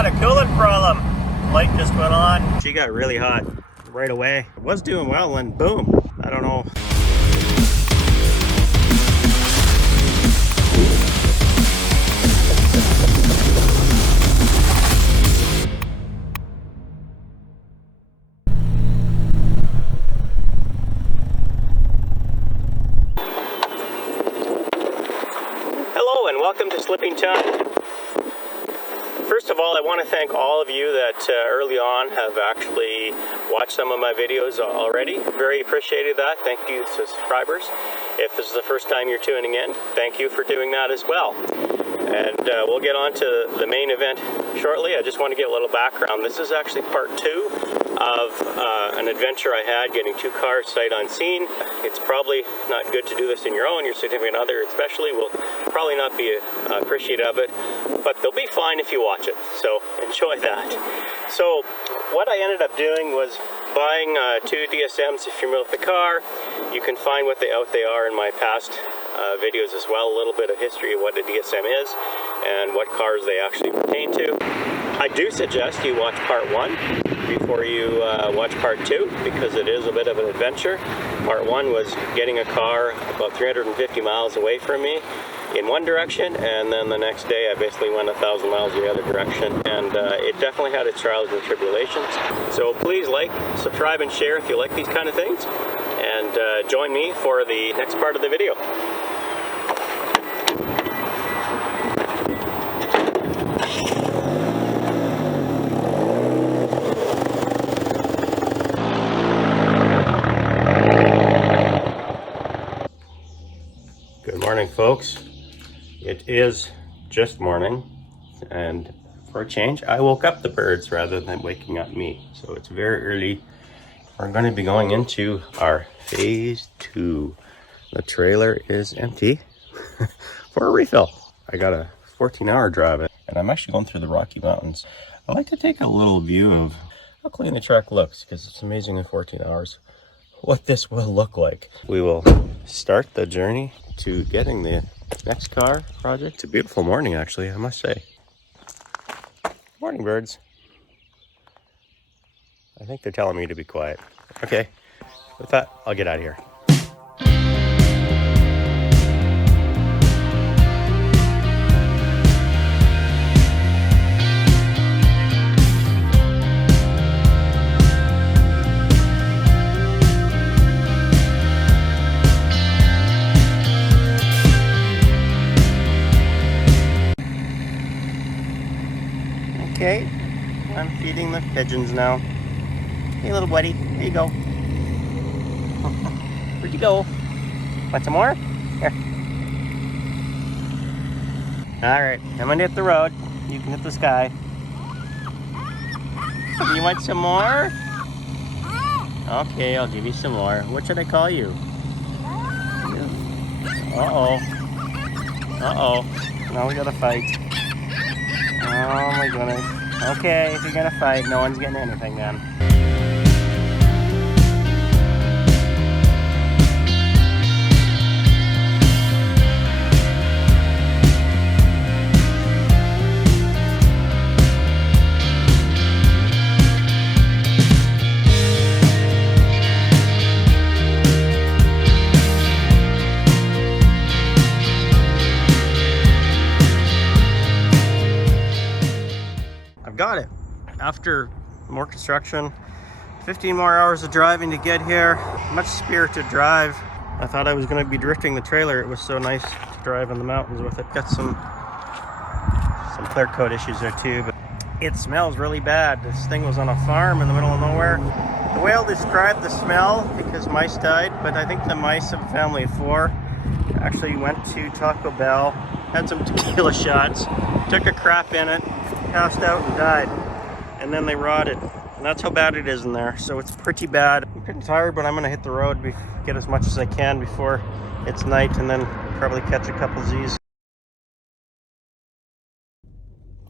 got a coolant problem. Light just went on. She got really hot right away. It was doing well and boom. I don't know. Hello and welcome to Slipping Tongue. First of all, I want to thank all of you that early on have actually watched some of my videos already. Very appreciated that. Thank you to subscribers. If this is the first time you're tuning in, thank you for doing that as well. And we'll get on to the main event shortly. I just want to get a little background. This is actually part 2 of an adventure I had getting 2 cars sight unseen. It's probably not good to do this in your own. Your significant other especially will probably not be appreciative of it, but they'll be fine if you watch it. So enjoy that. So what I ended up doing was buying 2 DSMs. If you're familiar with the car, you can find what they are in my past videos as well. A little bit of history of what a DSM is and what cars they actually pertain to. I do suggest you watch part 1 before you watch part 2 because it is a bit of an adventure. Part 1 was getting a car about 350 miles away from me in one direction, and then the next day I basically went 1,000 miles in the other direction, and it definitely had its trials and tribulations. So please like, subscribe, and share if you like these kind of things, and join me for the next part of the video. Good morning, folks. It is just morning, and for a change, I woke up the birds rather than waking up me. So it's very early. We're going to be going into our phase 2. The trailer is empty for a refill. I got a 14-hour drive, and I'm actually going through the Rocky Mountains. I like to take a little view of how clean the truck looks, because it's amazing in 14 hours what this will look like. We will start the journey to getting the next car project. It's a beautiful morning, actually, I must say. Morning, birds. I think they're telling me to be quiet. Okay, with that, I'll get out of here. Okay, I'm feeding the pigeons now. Hey, little buddy, there you go. Where'd you go? Want some more? Here. All right, I'm gonna hit the road. You can hit the sky. You want some more? Okay, I'll give you some more. What should I call you? Uh-oh. Uh-oh. Now we gotta fight. Oh my goodness. Okay, if you're gonna fight, no one's getting anything then. Got it. After more construction, 15 more hours of driving to get here. Much spirited drive. I thought I was going to be drifting the trailer. It was so nice to drive in the mountains with it. Got some clear coat issues there too, but it smells really bad. This thing was on a farm in the middle of nowhere. The way I'll describe the smell, because mice died, but I think the mice of a family of 4 actually went to Taco Bell, had some tequila shots, took a crap in it, passed out and died, and then they rotted, and that's how bad it is in there. So it's pretty bad. I'm pretty tired, but I'm gonna hit the road, get as much as I can before it's night, and then probably catch a couple Z's.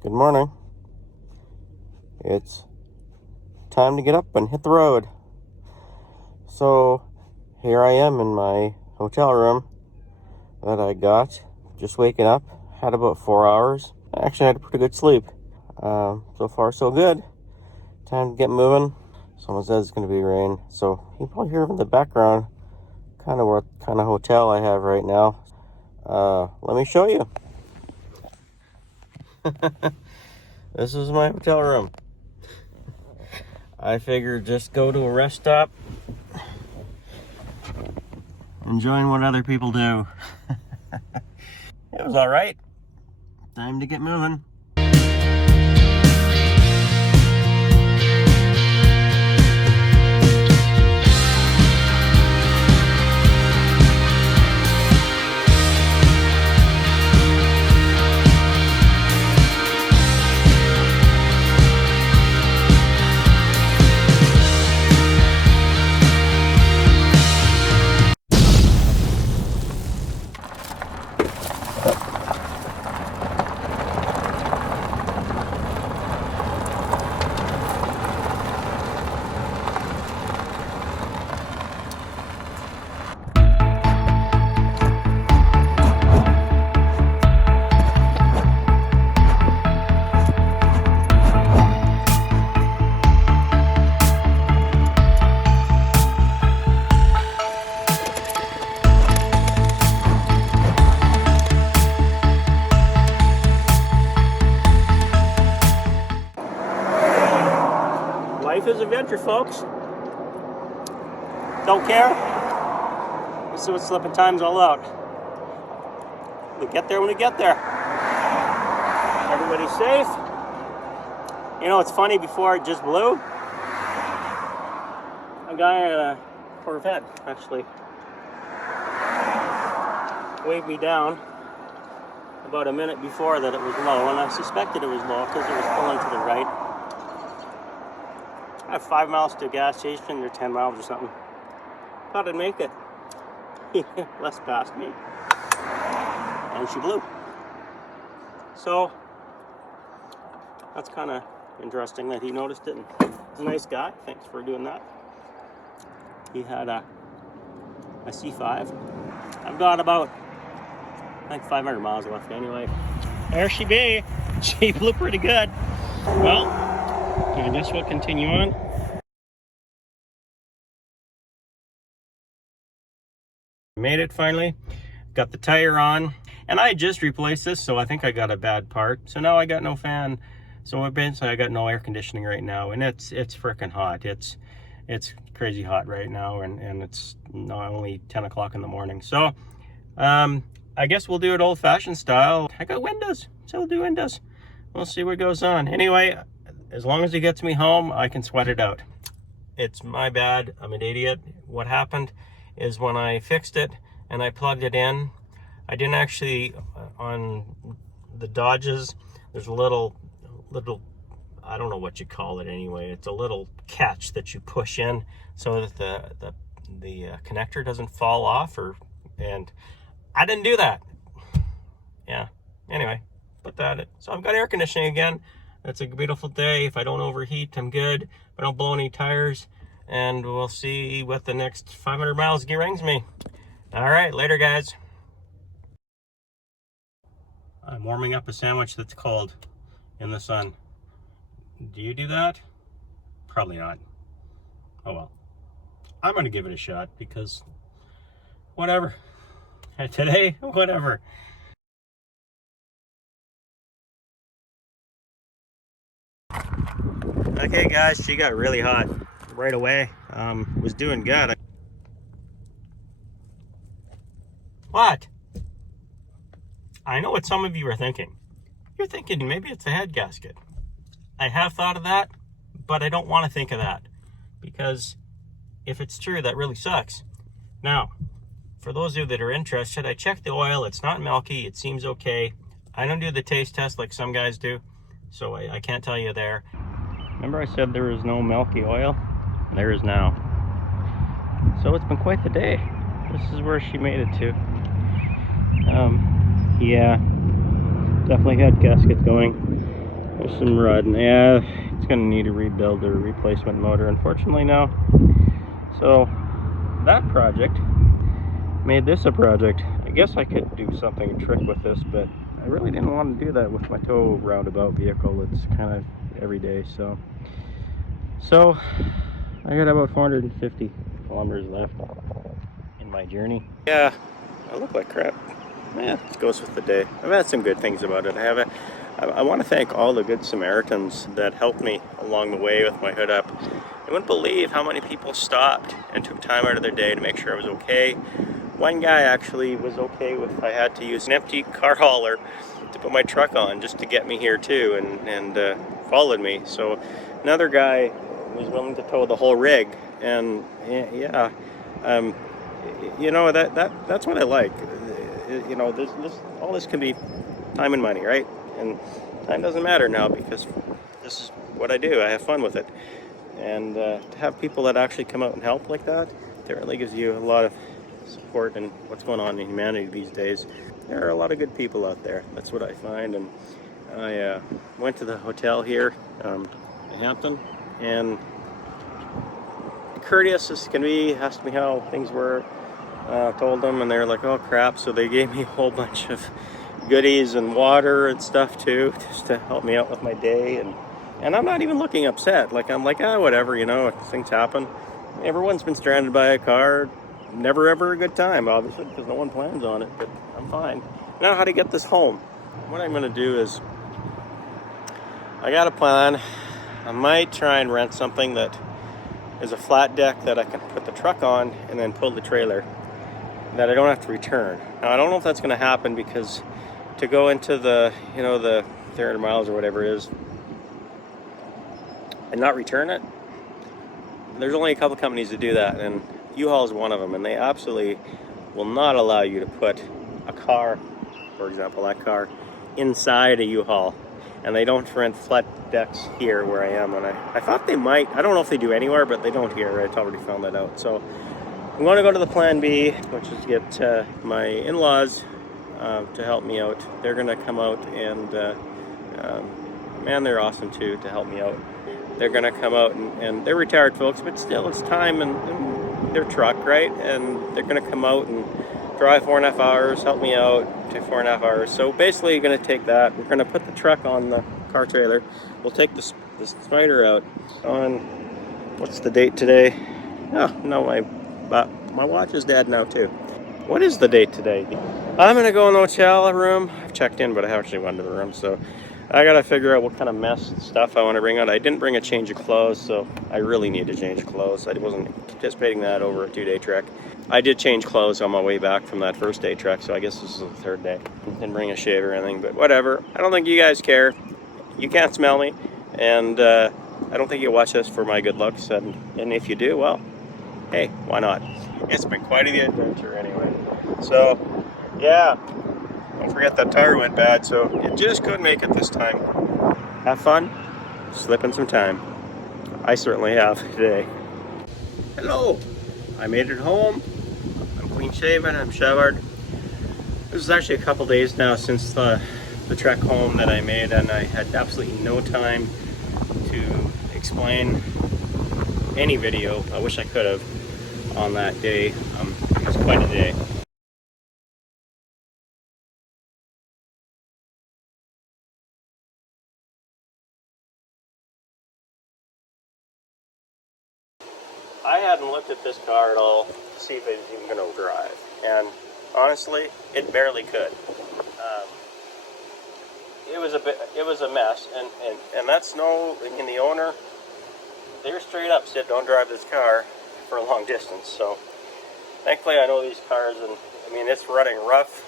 Good morning. It's time to get up and hit the road. So here I am in my hotel room that I got, just waking up. Had about 4 hours. I actually had a pretty good sleep. So far so good. Time to get moving. Someone says it's going to be rain, so you can probably hear in the background kind of what kind of hotel I have right now. Let me show you. This is my hotel room. I figured just go to a rest stop and join what other people do. It was all right. Time to get moving. Life is adventure, folks. Don't care. This is what slipping time's all out. We get there when we get there. Everybody's safe. You know, it's funny, before it just blew, a guy at a Corvette actually waved me down about a minute before that it was low, and I suspected it was low because it was pulling to the right. I have 5 miles to a gas station, or 10 miles or something. Thought I'd make it. Less past me. And she blew. So, that's kind of interesting that he noticed it. And he's a nice guy. Thanks for doing that. He had a C5. I've got about, I think, 500 miles left anyway. There she be. She blew pretty good. Well, I guess we'll continue on. Made it finally. Got the tire on, and I just replaced this, so I think I got a bad part. So now I got no fan. So basically I got no air conditioning right now, and it's freaking hot. It's crazy hot right now, and it's only 10 o'clock in the morning. So I guess we'll do it old-fashioned style. I got windows, so we'll do windows. We'll see what goes on. Anyway, as long as he gets me home, I can sweat it out. It's my bad. I'm an idiot. What happened is when I fixed it and I plugged it in, I didn't actually, on the Dodges, there's a little, I don't know what you call it anyway. It's a little catch that you push in so that the connector doesn't fall off, and I didn't do that. Yeah. Anyway, put that in. So I've got air conditioning again. It's a beautiful day. If I don't overheat, I'm good. If I don't blow any tires, and we'll see what the next 500 miles brings me. All right, later, guys. I'm warming up a sandwich that's cold in the sun. Do you do that? Probably not. Oh well. I'm gonna give it a shot because whatever. Today, whatever. Okay guys, she got really hot right away. Was doing good. What? I know what some of you are thinking. You're thinking maybe it's a head gasket. I have thought of that, but I don't want to think of that, because if it's true, that really sucks. Now, for those of you that are interested, I checked the oil. It's not milky. It seems okay. I don't do the taste test like some guys do, so I can't tell you there. Remember I said there was no milky oil? There is now. So it's been quite the day. This is where she made it to. Yeah, definitely had gaskets going. There's some rud, and yeah, it's gonna need a rebuild or replacement motor, unfortunately now. So that project made this a project. I guess I could do something, a trick with this, but I really didn't want to do that with my tow roundabout vehicle. It's kind of every day, so I got about 450 kilometers left in my journey. Yeah, I look like crap. Yeah, it goes with the day. I've had some good things about it. I want to thank all the good Samaritans that helped me along the way with my hood up. I wouldn't believe how many people stopped and took time out of their day to make sure I was okay. One guy actually was okay with I had to use an empty car hauler to put my truck on just to get me here too, and followed me. So another guy was willing to tow the whole rig, and yeah, you know, that's what I like. You know, all this can be time and money, right? And time doesn't matter now because this is what I do. I have fun with it, and to have people that actually come out and help like that, it really gives you a lot of support in what's going on in humanity these days. There are a lot of good people out there. That's what I find. And I went to the hotel here in Hampton, and courteous as can be, asked me how things were. Told them, and they were like, oh crap. So they gave me a whole bunch of goodies and water and stuff too, just to help me out with my day. And I'm not even looking upset. Like, I'm like, whatever, you know, things happen. Everyone's been stranded by a car. Never ever a good time, obviously, because no one plans on it, but I'm fine. Now, how to get this home. What I'm going to do is, I got a plan. I might try and rent something that is a flat deck that I can put the truck on and then pull the trailer, that I don't have to return. Now, I don't know if that's going to happen, because to go into the, you know, the 300 miles or whatever it is and not return it, there's only a couple companies that do that, and U-Haul is one of them, and they absolutely will not allow you to put a car, for example, that car, inside a U-Haul. And they don't rent flat decks here where I am, and I thought they might. I don't know if they do anywhere, but they don't here. I've already found that out. So I'm going to go to the plan B, which is get my in-laws to help me out. They're going to come out, and man, they're awesome too, to help me out. They're going to come out, and they're retired folks, but still, it's time and their truck, right? And they're going to come out and drive 4.5 hours, help me out to 4.5 hours. So basically, you're going to take that. We're going to put the truck on the car trailer. We'll take the Spyder out on, what's the date today? Oh, no, my watch is dead now too. What is the date today? I'm going to go in the hotel room. I've checked in, but I haven't actually went to the room, so I gotta figure out what kind of mess stuff I want to bring out. I didn't bring a change of clothes, so I really need to change clothes. I wasn't anticipating that over a 2-day trek. I did change clothes on my way back from that first day trek, so I guess this is the third day. Didn't bring a shave or anything, but whatever. I don't think you guys care. You can't smell me, and I don't think you'll watch this for my good looks, and if you do, well, hey, why not? It's been quite the adventure anyway. So, yeah. Don't forget that tire went bad, so it just couldn't make it this time. Have fun, slipping some time. I certainly have today. Hello, I made it home. I'm clean shaven, I'm showered. This is actually a couple days now since the trek home that I made, and I had absolutely no time to explain any video. I wish I could have on that day. It was quite a day. I hadn't looked at this car at all to see if it was even going to drive, and honestly, it barely could. It was a mess, and that's the owner, they're straight up said don't drive this car for a long distance. So thankfully I know these cars, and I mean, it's running rough.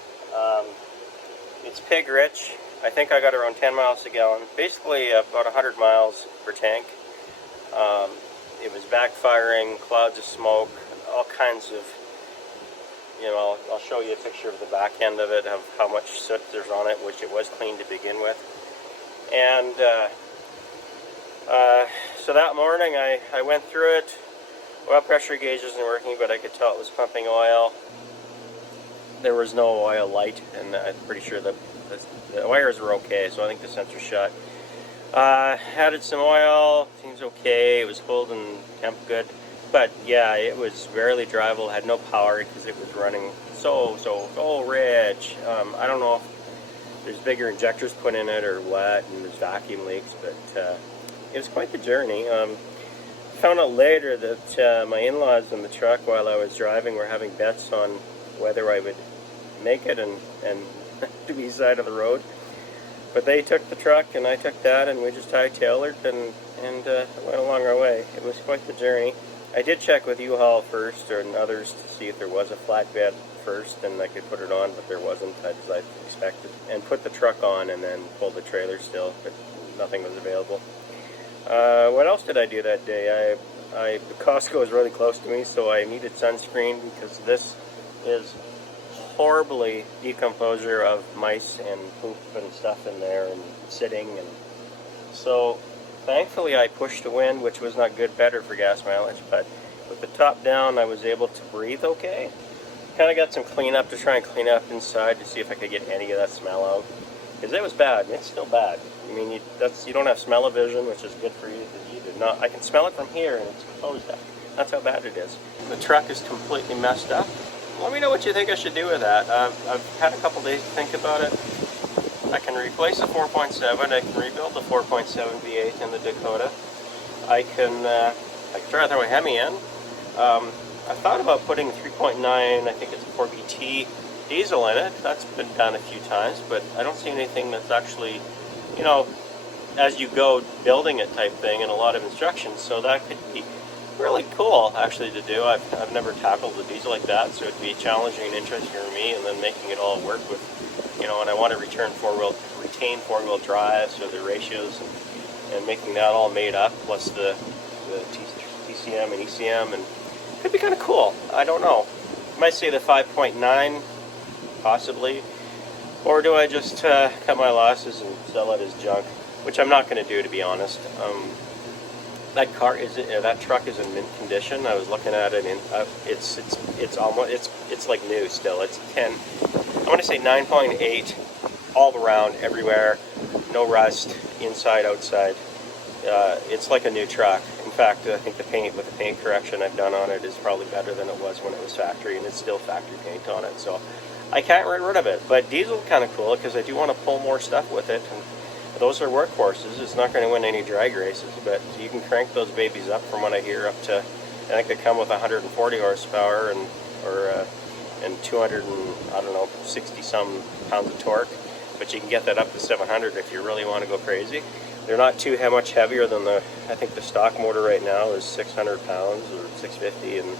It's pig rich. I think I got around 10 miles a gallon, basically about 100 miles per tank. It was backfiring, clouds of smoke, all kinds of, you know, I'll show you a picture of the back end of it, of how much soot there's on it, which it was clean to begin with. And so that morning I went through it. Oil pressure gauge isn't working, but I could tell it was pumping oil. There was no oil light, and I'm pretty sure the wires were okay, so I think the sensor's shut. Added some oil, seems okay, it was holding temp good, but yeah, it was barely drivable, had no power because it was running so rich. I don't know there's bigger injectors put in it or what, and there's vacuum leaks, but it was quite the journey. Found out later that my in-laws in the truck while I was driving were having bets on whether I would make it and to be side of the road. But they took the truck and I took that, and we just high-tailered and went along our way. It was quite the journey. I did check with U-Haul first and others to see if there was a flatbed first and I could put it on, but there wasn't, as I expected. And put the truck on and then pull the trailer still, but nothing was available. What else did I do that day? Costco is really close to me, so I needed sunscreen because this is horribly decomposer of mice and poop and stuff in there and sitting, and so thankfully I pushed the wind, which was not good, better for gas mileage, but with the top down I was able to breathe okay. Kind of got some cleanup to try and clean up inside to see if I could get any of that smell out, because it was bad, and it's still bad. I mean, you don't have smell-o-vision, which is good for you, because you did not. I can smell it from here, and it's closed up. That's how bad it is. The truck is completely messed up. Let me know what you think I should do with that. I've had a couple days to think about it. I can replace the 4.7. I can rebuild the 4.7 V8 in the Dakota. I can try to throw a Hemi in. I thought about putting 3.9, I think it's a 4BT diesel in it. That's been done a few times, but I don't see anything that's actually, you know, as you go building it type thing, and a lot of instructions. So that could be really cool actually to do. I've never tackled the diesel like that, so it'd be challenging and interesting for me, and then making it all work with, you know, and I want to retain four-wheel drive, so the ratios and making that all made up, plus the TCM and ECM, and it could be kind of cool. I don't know. I might say the 5.9 possibly, or do I just cut my losses and sell it as junk, which I'm not going to do, to be honest. That truck is in mint condition. I was looking at it, and it's like new still. It's 10. I want to say 9.8 all around, everywhere, no rust, inside, outside. It's like a new truck. In fact, I think the paint, with the paint correction I've done on it, is probably better than it was when it was factory, and it's still factory paint on it. So I can't get rid of it. But diesel's kind of cool because I do want to pull more stuff with it. And those are workhorses. It's not going to win any drag races, but you can crank those babies up, from what I hear, up to, I think they come with 140 horsepower and 200 and, I don't know, 60 some pounds of torque. But you can get that up to 700 if you really want to go crazy. They're not too much heavier than I think the stock motor right now is 600 pounds or 650, and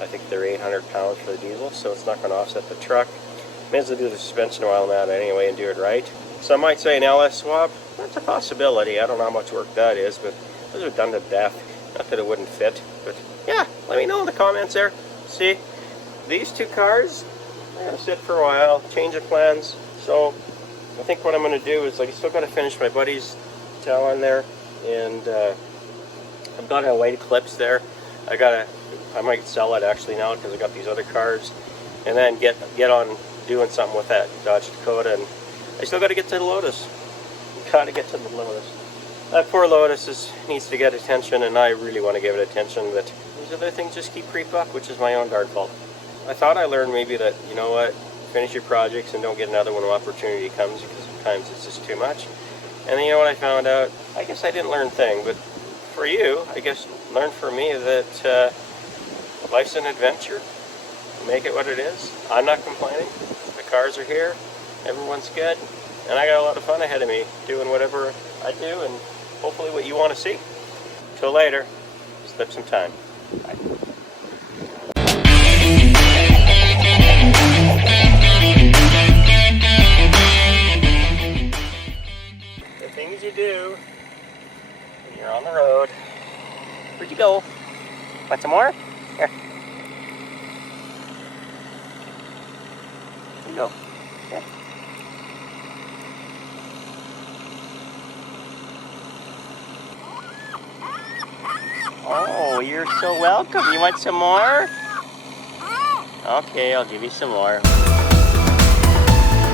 I think they're 800 pounds for the diesel, so it's not going to offset the truck. May as well do the suspension while I'm at it anyway and do it right. Some might say an LS swap. That's a possibility. I don't know how much work that is, but those are done to death. Not that it wouldn't fit, but yeah, let me know in the comments there. See, these two cars, they're going to sit for a while, change of plans. So I think what I'm going to do is, I still got to finish my buddy's tail on there, and I've got a white Eclipse there. I might sell it actually now because I got these other cars, and then get on doing something with that Dodge Dakota, and I still got to get to the Lotus. Got to get to the Lotus. That poor Lotus needs to get attention, and I really want to give it attention, but these other things just keep creep up, which is my own darn fault. I thought I learned maybe that, you know what, finish your projects and don't get another one when opportunity comes, because sometimes it's just too much. And then, you know what I found out? I guess I didn't learn a thing, but for you, I guess learn for me that life's an adventure. Make it what it is. I'm not complaining. The cars are here. Everyone's good. And I got a lot of fun ahead of me doing whatever I do, and hopefully what you want to see. Till later. Slip some time. Bye. The things you do when you're on the road. Where'd you go? Want some more? Here. Here you go. Here. Oh, you're so welcome. You want some more? Okay, I'll give you some more.